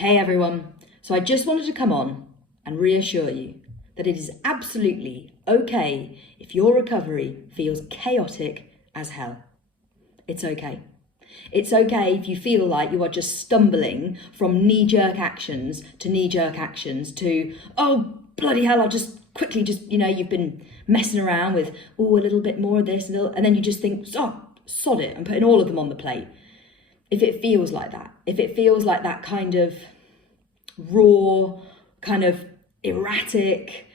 Hey everyone, so I just wanted to come on and reassure you that it is absolutely okay if your recovery feels chaotic as hell. It's okay. It's okay if you feel like you are just stumbling from knee-jerk actions to, oh, bloody hell, I'll just quickly you've been messing around with, a little bit more of this, and then you just think, oh, sod it, I'm putting all of them on the plate. If it feels like that kind of raw, kind of erratic,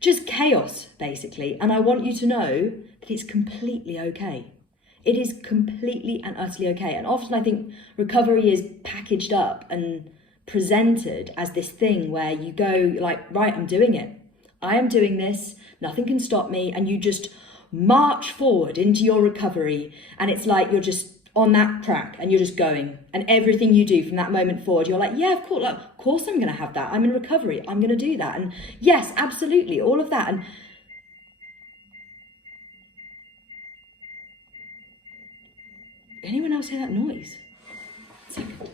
just chaos, basically. And I want you to know that it's completely okay. It is completely and utterly okay. And often I think recovery is packaged up and presented as this thing where you go like, right, I'm doing it. I am doing this. Nothing can stop me. And you just march forward into your recovery. And it's like you're just on that track and you're just going, and everything you do from that moment forward, you're like, yeah, of course I'm going to have that. I'm in recovery. I'm going to do that. And yes, absolutely, all of that. And anyone else hear that noise? A second.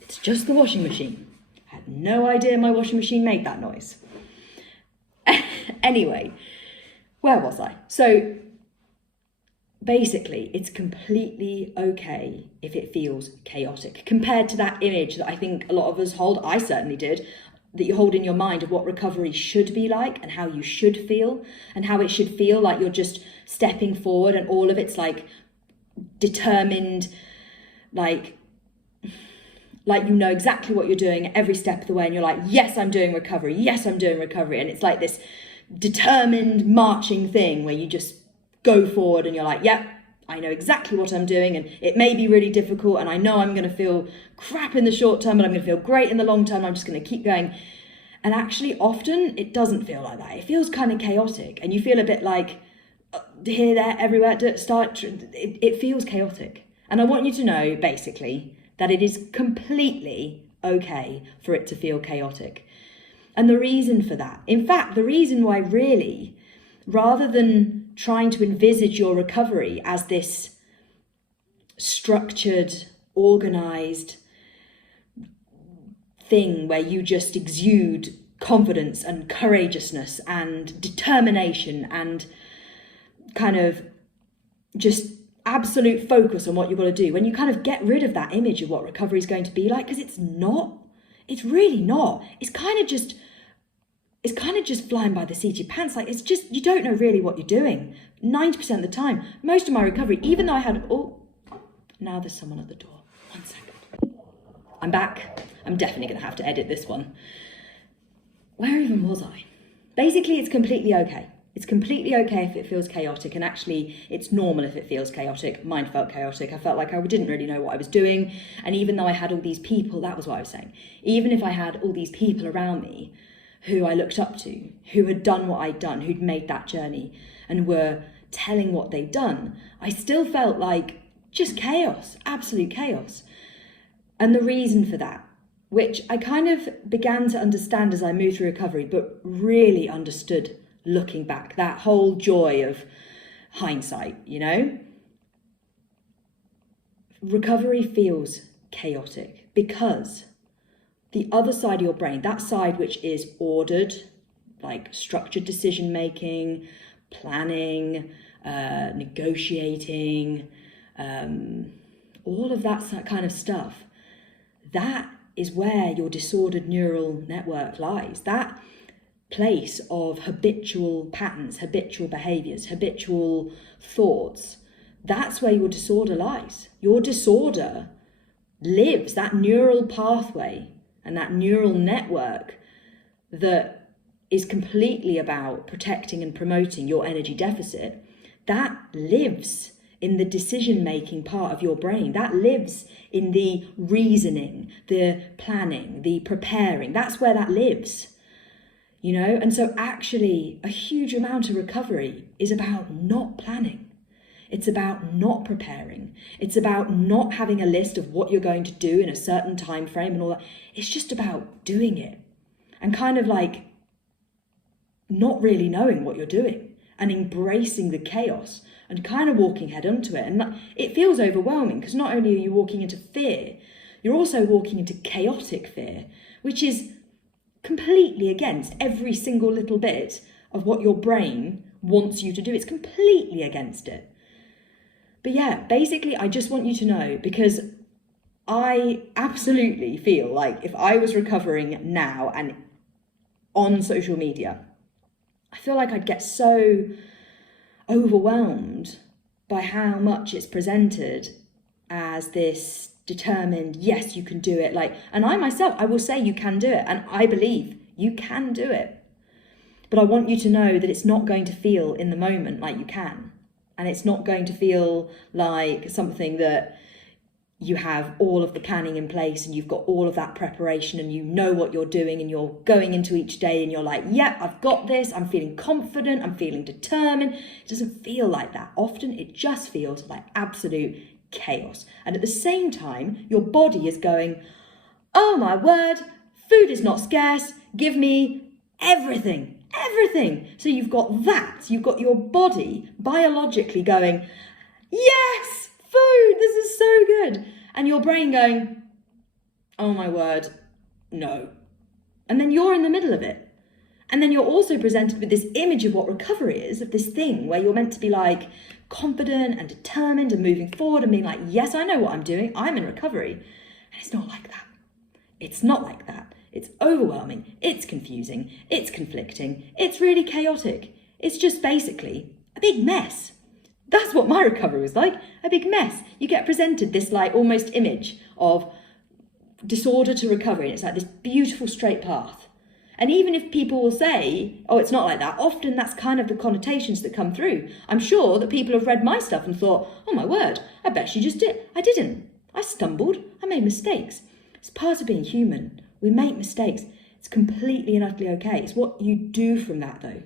It's just the washing machine. I had no idea my washing machine made that noise. Anyway, where was I? So basically, it's completely okay if it feels chaotic compared to that image that I think a lot of us hold, I certainly did, that you hold in your mind of what recovery should be like and how you should feel and how it should feel like you're just stepping forward and all of it's like determined, like you know exactly what you're doing every step of the way and you're like, yes, I'm doing recovery. Yes, I'm doing recovery. And it's like this determined marching thing where you just go forward and you're like, yep, I know exactly what I'm doing and it may be really difficult and I know I'm going to feel crap in the short term but I'm going to feel great in the long term. I'm just going to keep going. And actually often it doesn't feel like that. It feels kind of chaotic and you feel a bit like here, there, everywhere, it feels chaotic. And I want you to know basically that it is completely okay for it to feel chaotic. And the reason for that, in fact, the reason why really, rather than trying to envisage your recovery as this structured, organized thing where you just exude confidence and courageousness and determination and kind of just absolute focus on what you've got to do, when you kind of get rid of that image of what recovery is going to be like, because it's really not. It's kind of just flying by the seat of your pants. Like, it's just, you don't know really what you're doing 90% of the time. Most of my recovery, even though I had, now there's someone at the door. 1 second. I'm back. I'm definitely going to have to edit this one. Where even was I? Basically, it's completely okay. It's completely okay if it feels chaotic, and actually it's normal if it feels chaotic. Mine felt chaotic. I felt like I didn't really know what I was doing. And even though I had all these people, that was what I was saying. Even if I had all these people around me who I looked up to, who had done what I'd done, who'd made that journey and were telling what they'd done, I still felt like just chaos, absolute chaos. And the reason for that, which I kind of began to understand as I moved through recovery, but really understood looking back, that whole joy of hindsight, you know? Recovery feels chaotic because the other side of your brain, that side which is ordered, like structured decision making, planning, negotiating, all of that kind of stuff, that is where your disordered neural network lies. That place of habitual patterns, habitual behaviors, habitual thoughts, that's where your disorder lies. Your disorder lives, that neural pathway and that neural network that is completely about protecting and promoting your energy deficit, that lives in the decision-making part of your brain. That lives in the reasoning, the planning, the preparing. That's where that lives. You know, and so actually a huge amount of recovery is about not planning. It's about not preparing. It's about not having a list of what you're going to do in a certain time frame and all that. It's just about doing it and kind of like not really knowing what you're doing and embracing the chaos and kind of walking head onto it. And it feels overwhelming because not only are you walking into fear, you're also walking into chaotic fear, which is completely against every single little bit of what your brain wants you to do. It's completely against it. But yeah, basically, I just want you to know, because I absolutely feel like if I was recovering now and on social media, I feel like I'd get so overwhelmed by how much it's presented as this determined, yes, you can do it. And I myself, I will say you can do it. And I believe you can do it. But I want you to know that it's not going to feel in the moment like you can. And it's not going to feel like something that you have all of the planning in place and you've got all of that preparation and you know what you're doing and you're going into each day and you're like, yep, I've got this. I'm feeling confident. I'm feeling determined. It doesn't feel like that. Often it just feels like absolute chaos. And at the same time, your body is going, oh my word, food is not scarce. Give me everything. Everything. So you've got that. You've got your body biologically going, yes, food, this is so good. And your brain going, oh my word, no. And then you're in the middle of it. And then you're also presented with this image of what recovery is, of this thing where you're meant to be like confident and determined and moving forward and being like, yes, I know what I'm doing. I'm in recovery. And it's not like that. It's not like that. It's overwhelming. It's confusing. It's conflicting. It's really chaotic. It's just basically a big mess. That's what my recovery was like, a big mess. You get presented this like almost image of disorder to recovery, and it's like this beautiful straight path. And even if people will say, oh, it's not like that, often that's kind of the connotations that come through. I'm sure that people have read my stuff and thought, oh my word, I bet she just did. I didn't. I stumbled. I made mistakes. It's part of being human. We make mistakes. It's completely and utterly okay. It's what you do from that, though.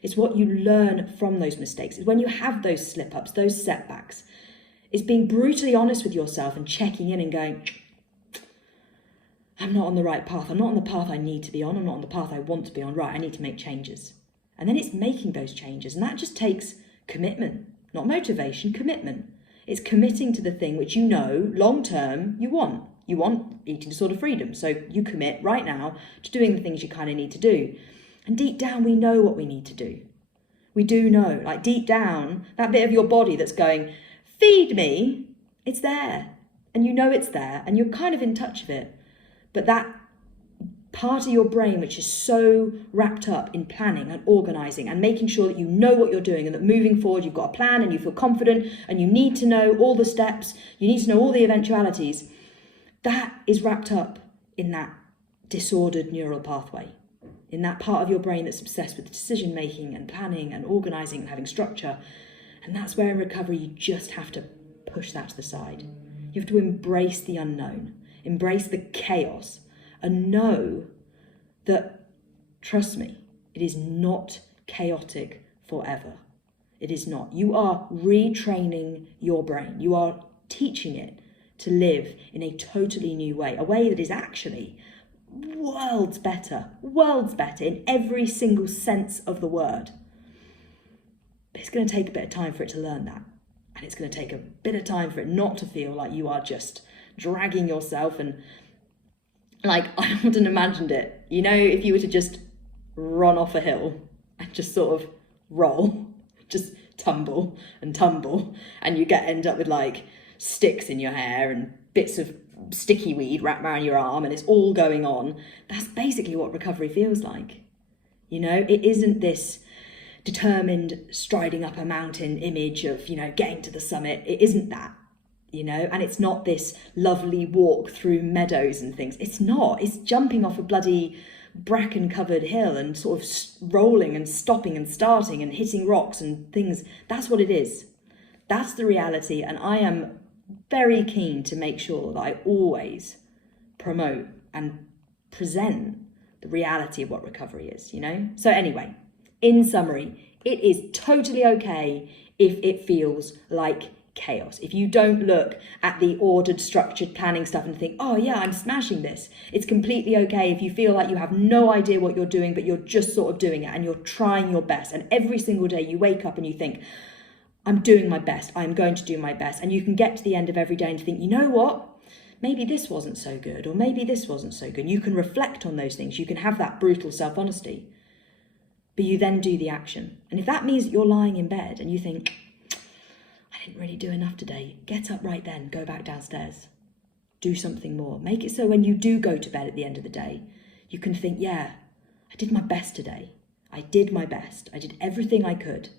It's what you learn from those mistakes. It's when you have those slip-ups, those setbacks. It's being brutally honest with yourself and checking in and going, I'm not on the right path. I'm not on the path I need to be on. I'm not on the path I want to be on. Right, I need to make changes. And then it's making those changes. And that just takes commitment, not motivation, commitment. It's committing to the thing which you know long-term you want. You want eating disorder freedom. So you commit right now to doing the things you kind of need to do. And deep down, we know what we need to do. We do know, like deep down, that bit of your body that's going, feed me, it's there. And you know it's there and you're kind of in touch with it. But that part of your brain which is so wrapped up in planning and organising and making sure that you know what you're doing and that moving forward you've got a plan and you feel confident and you need to know all the steps, you need to know all the eventualities, that is wrapped up in that disordered neural pathway, in that part of your brain that's obsessed with decision making and planning and organising and having structure. And that's where in recovery you just have to push that to the side. You have to embrace the unknown, embrace the chaos, and know that, trust me, it is not chaotic forever. It is not. You are retraining your brain. You are teaching it to live in a totally new way, a way that is actually worlds better in every single sense of the word. But it's going to take a bit of time for it to learn that. And it's going to take a bit of time for it not to feel like you are just dragging yourself and like, I often imagined it, you know, if you were to just run off a hill and just sort of roll, just tumble, and you end up with like sticks in your hair and bits of sticky weed wrapped around your arm and it's all going on. That's basically what recovery feels like. You know, it isn't this determined striding up a mountain image of, you know, getting to the summit. It isn't that. You know, and it's not this lovely walk through meadows and things. It's not. It's jumping off a bloody bracken-covered hill and sort of rolling and stopping and starting and hitting rocks and things. That's what it is. That's the reality. And I am very keen to make sure that I always promote and present the reality of what recovery is, you know? So anyway, in summary, it is totally okay if it feels like chaos. If you don't look at the ordered, structured planning stuff and think, oh yeah, I'm smashing this. It's completely okay if you feel like you have no idea what you're doing, but you're just sort of doing it and you're trying your best. And every single day you wake up and you think, I'm doing my best. I'm going to do my best. And you can get to the end of every day and think, you know what? Maybe this wasn't so good, or maybe this wasn't so good. You can reflect on those things. You can have that brutal self-honesty, but you then do the action. And if that means that you're lying in bed and you think, I didn't really do enough today, get up right then, go back downstairs, do something more. Make it so when you do go to bed at the end of the day, you can think, yeah, I did my best today. I did my best. I did everything I could.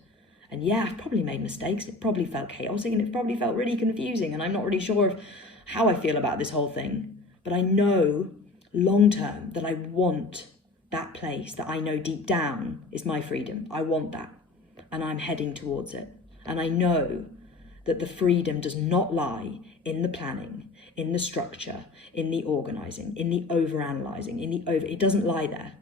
And yeah, I've probably made mistakes. It probably felt chaotic and it probably felt really confusing. And I'm not really sure of how I feel about this whole thing. But I know long term that I want that place that I know deep down is my freedom. I want that. And I'm heading towards it. And I know that the freedom does not lie in the planning, in the structure, in the organising, in the overanalyzing, it doesn't lie there.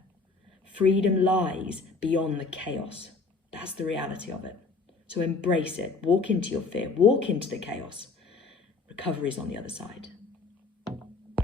Freedom lies beyond the chaos. That's the reality of it. So embrace it. Walk into your fear. Walk into the chaos. Recovery is on the other side.